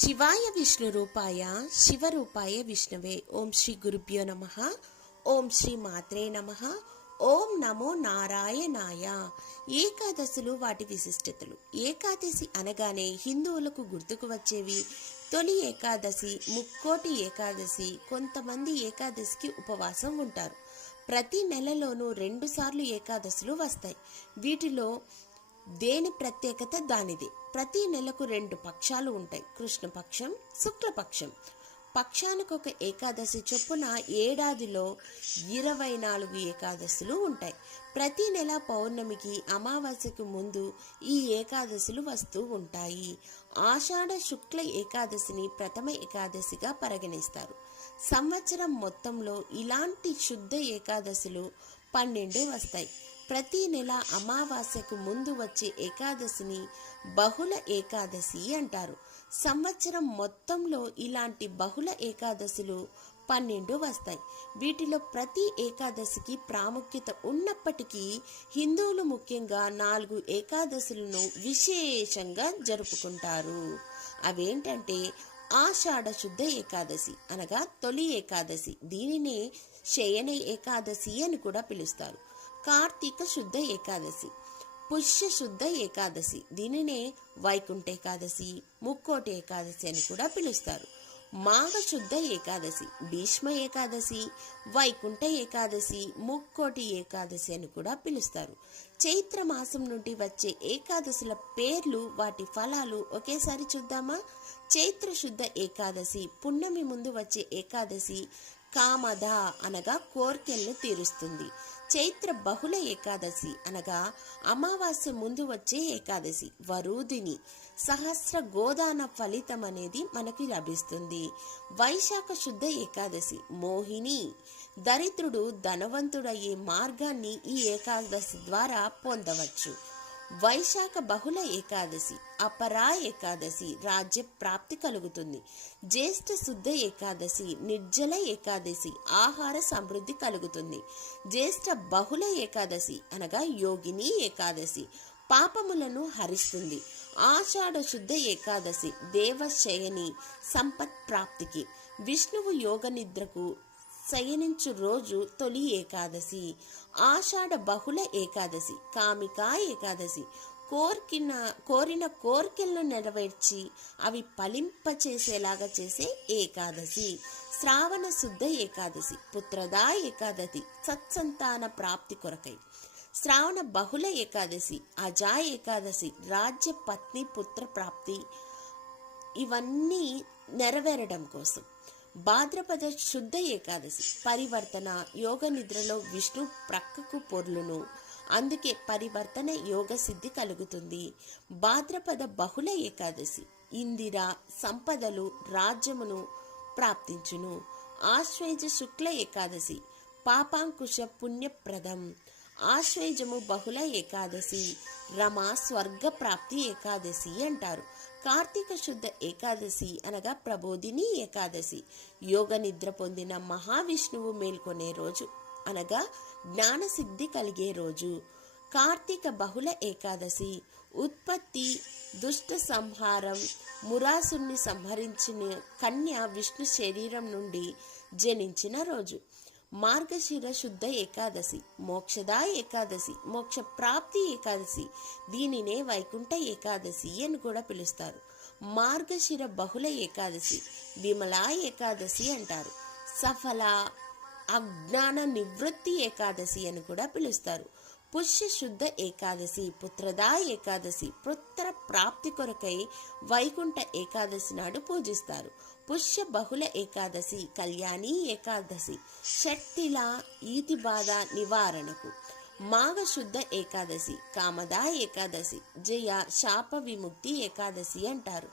శివాయ విష్ణు రూపాయ శివరూపాయ విష్ణవే. ఓం శ్రీ గురుభ్యో నమః. ఓం శ్రీ మాత్రే నమః. ఓం నమో నారాయణాయ. ఏకాదశులు, వాటి విశిష్టతలు. ఏకాదశి అనగానే హిందువులకు గుర్తుకు వచ్చేవి తొలి ఏకాదశి, ముక్కోటి ఏకాదశి. కొంతమంది ఏకాదశికి ఉపవాసం ఉంటారు. ప్రతి నెలలోనూ 2 సార్లు ఏకాదశులు వస్తాయి. వీటిలో దేని ప్రత్యేకత దానిదే. ప్రతి నెలకు 2 పక్షాలు ఉంటాయి, కృష్ణపక్షం, శుక్లపక్షం. పక్షానికొక ఏకాదశి చొప్పున ఏడాదిలో 24 ఏకాదశులు ఉంటాయి. ప్రతి నెల పౌర్ణమికి, అమావాస్యకు ముందు ఈ ఏకాదశులు వస్తూ ఉంటాయి. ఆషాఢ శుక్ల ఏకాదశిని ప్రథమ ఏకాదశిగా పరిగణిస్తారు. సంవత్సరం మొత్తంలో ఇలాంటి శుద్ధ ఏకాదశులు 12 వస్తాయి. ప్రతి నెల అమావాస్యకు ముందు వచ్చే ఏకాదశిని బహుళ ఏకాదశి అంటారు. సంవత్సరం మొత్తంలో ఇలాంటి బహుళ ఏకాదశులు 12 వస్తాయి. వీటిలో ప్రతి ఏకాదశికి ప్రాముఖ్యత ఉన్నప్పటికీ హిందువులు ముఖ్యంగా 4 ఏకాదశులను విశేషంగా జరుపుకుంటారు. అవేంటంటే ఆషాఢ శుద్ధ ఏకాదశి అనగా తొలి ఏకాదశి, దీనినే శయన ఏకాదశి అని కూడా పిలుస్తారు. కార్తీక శుద్ధ ఏకాదశి, పుష్య శుద్ధ ఏకాదశి, దీనినే వైకుంఠ ఏకాదశి, ముక్కోటి ఏకాదశి అని కూడా పిలుస్తారు. మాఘ శుద్ధ ఏకాదశి, భీష్మ ఏకాదశి, వైకుంఠ ఏకాదశి, ముక్కోటి ఏకాదశి అని కూడా పిలుస్తారు. చైత్ర మాసం నుండి వచ్చే ఏకాదశుల పేర్లు, వాటి ఫలాలు ఒకేసారి చూద్దామా? చైత్ర శుద్ధ ఏకాదశి, పున్నమి ముందు వచ్చే ఏకాదశి కామద అనగా కోర్కెలను తీరుస్తుంది. చైత్ర బహుళ ఏకాదశి అనగా అమావాస్య ముందు వచ్చే ఏకాదశి, వరుదిని, సహస్ర గోదాన ఫలితం అనేది మనకి లభిస్తుంది. వైశాఖ శుద్ధ ఏకాదశి, మోహిని, దరిద్రుడు ధనవంతుడయ్యే మార్గాన్ని ఈ ఏకాదశి ద్వారా పొందవచ్చు. వైశాఖ బహుళ ఏకాదశి, అపరా ఏకాదశి, రాజ్య ప్రాప్తి కలుగుతుంది. జ్యేష్ఠ శుద్ధ ఏకాదశి, నిర్జల ఏకాదశి, ఆహార సమృద్ధి కలుగుతుంది. జ్యేష్ఠ బహుళ ఏకాదశి అనగా యోగిని ఏకాదశి, పాపములను హరిస్తుంది. ఆషాఢ శుద్ధ ఏకాదశి, దేవశయని, సంపత్ ప్రాప్తికి. విష్ణువు యోగ నిద్రకు శయనించు రోజు తొలి ఏకాదశి. ఆషాఢ బహుళ ఏకాదశి, కామికా ఏకాదశి, కోరిన కోరికలను నెరవేర్చి అవి ఫలింపచేసేలాగా చేసే ఏకాదశి. శ్రావణ శుద్ధ ఏకాదశి, పుత్రదా ఏకాదశి, సత్సంతాన ప్రాప్తి కొరకై. శ్రావణ బహుళ ఏకాదశి, అజా ఏకాదశి, రాజ్య పత్ని పుత్ర ప్రాప్తి, ఇవన్నీ నెరవేరడం కోసం. భాద్రపద శుద్ధ ఏకాదశి, పరివర్తన, యోగ నిద్రలో విష్ణు ప్రక్కకు పొర్లును, అందుకే పరివర్తన యోగ సిద్ధి కలుగుతుంది. భాద్రపద బహుళ ఏకాదశి, ఇందిర, సంపదలు, రాజ్యమును ప్రాప్తించును. ఆశ్వేజ శుక్ల ఏకాదశి, పాపాంకుశ పుణ్యప్రదం. ఆశ్వేజము బహుళ ఏకాదశి, రమ, స్వర్గ ప్రాప్తి ఏకాదశి అంటారు. కార్తీక శుద్ధ ఏకాదశి అనగా ప్రబోధిని ఏకాదశి, యోగ నిద్ర పొందిన మహావిష్ణువు మేల్కొనే రోజు అనగా జ్ఞానసిద్ధి కలిగే రోజు. కార్తీక బహుళ ఏకాదశి, ఉత్పత్తి, దుష్ట సంహారం, మురాసుని సంహరించిన కన్య విష్ణు శరీరం నుండి జనించిన రోజు. మార్గశిర శుద్ధ ఏకాదశి, మోక్షదా ఏకాదశి, మోక్ష ప్రాప్తి ఏకాదశి, దీనినే వైకుంఠ ఏకాదశి అని కూడా పిలుస్తారు. మార్గశిర బహుళ ఏకాదశి, విమలా ఏకాదశి అంటారు. సఫల, అజ్ఞాన నివృత్తి ఏకాదశి అని కూడా పిలుస్తారు. పుష్య శుద్ధ ఏకాదశి, పుత్రదా ఏకాదశి, పుత్ర ప్రాప్తి కొరకై వైకుంఠ ఏకాదశి నాడు పూజిస్తారు. పుష్య బహుళ ఏకాదశి, కళ్యాణి ఏకాదశి, షట్టిల, ఈతి బాధ నివారణకు. మాఘ శుద్ధ ఏకాదశి, కామదా ఏకాదశి, జయ, శాప విముక్తి ఏకాదశి అంటారు.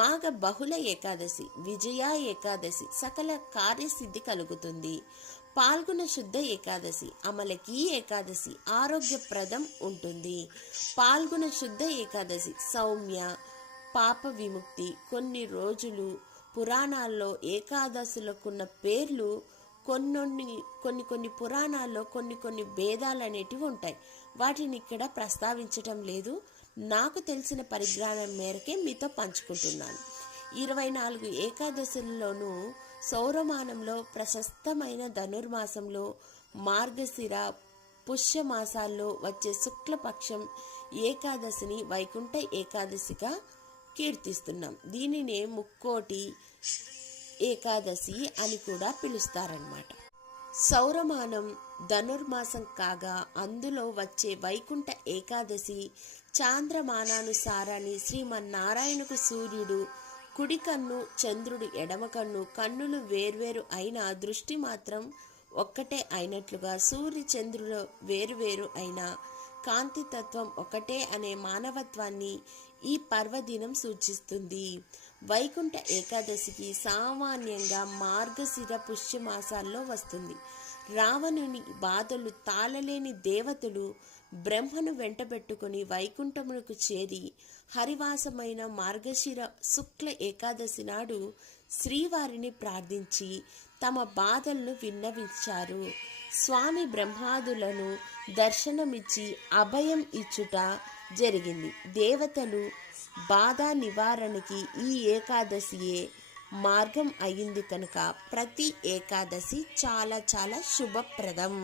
మాఘ బహుళ ఏకాదశి, విజయ ఏకాదశి, సకల కార్యసిద్ధి కలుగుతుంది. పాల్గొన శుద్ధ ఏకాదశి, అమలకి ఏకాదశి, ఆరోగ్యప్రదం ఉంటుంది. పాల్గొన శుద్ధ ఏకాదశి, సౌమ్య, పాప విముక్తి. కొన్ని రోజులు పురాణాల్లో ఏకాదశులకున్న పేర్లు కొన్ని పురాణాల్లో కొన్ని భేదాలు అనేటివి ఉంటాయి. వాటిని ఇక్కడ ప్రస్తావించటం లేదు. నాకు తెలిసిన పరిజ్ఞానం మేరకే మీతో పంచుకుంటున్నాను. 24 ఏకాదశుల్లోనూ సౌరమానంలో ప్రశస్తమైన ధనుర్మాసంలో మార్గశిర పుష్యమాసాల్లో వచ్చే శుక్లపక్షం ఏకాదశిని వైకుంఠ ఏకాదశిగా కీర్తిస్తున్నాం. దీనినే ముక్కోటి ఏకాదశి అని కూడా పిలుస్తారన్నమాట. సౌరమానం ధనుర్మాసం కాగా అందులో వచ్చే వైకుంఠ ఏకాదశి చాంద్రమానానుసారాన్ని శ్రీమన్నారాయణకు సూర్యుడు కుడి కన్ను, చంద్రుడు ఎడమ కన్ను, కన్నులు వేర్వేరు అయినా దృష్టి మాత్రం ఒక్కటే అయినట్లుగా సూర్య చంద్రులు వేరువేరు అయినా కాంతితత్వం ఒకటే అనే మానవత్వాన్ని ఈ పర్వదినం సూచిస్తుంది. వైకుంఠ ఏకాదశికి సామాన్యంగా మార్గశిర పుష్యమాసాల్లో వస్తుంది. రావణుని బాధలు తాళలేని దేవతలు బ్రహ్మను వెంటబెట్టుకుని వైకుంఠమునకు చేరి హరివాసమైన మార్గశిర శుక్ల ఏకాదశి నాడు శ్రీవారిని ప్రార్థించి తమ బాధలను విన్నవించారు. స్వామి బ్రహ్మాదులను దర్శనమిచ్చి అభయం ఇచ్చుట జరిగింది. దేవతలు బాధ నివారణకి ఈ ఏకాదశియే మార్గం అయింది కనుక ప్రతి ఏకాదశి చాలా చాలా శుభప్రదం.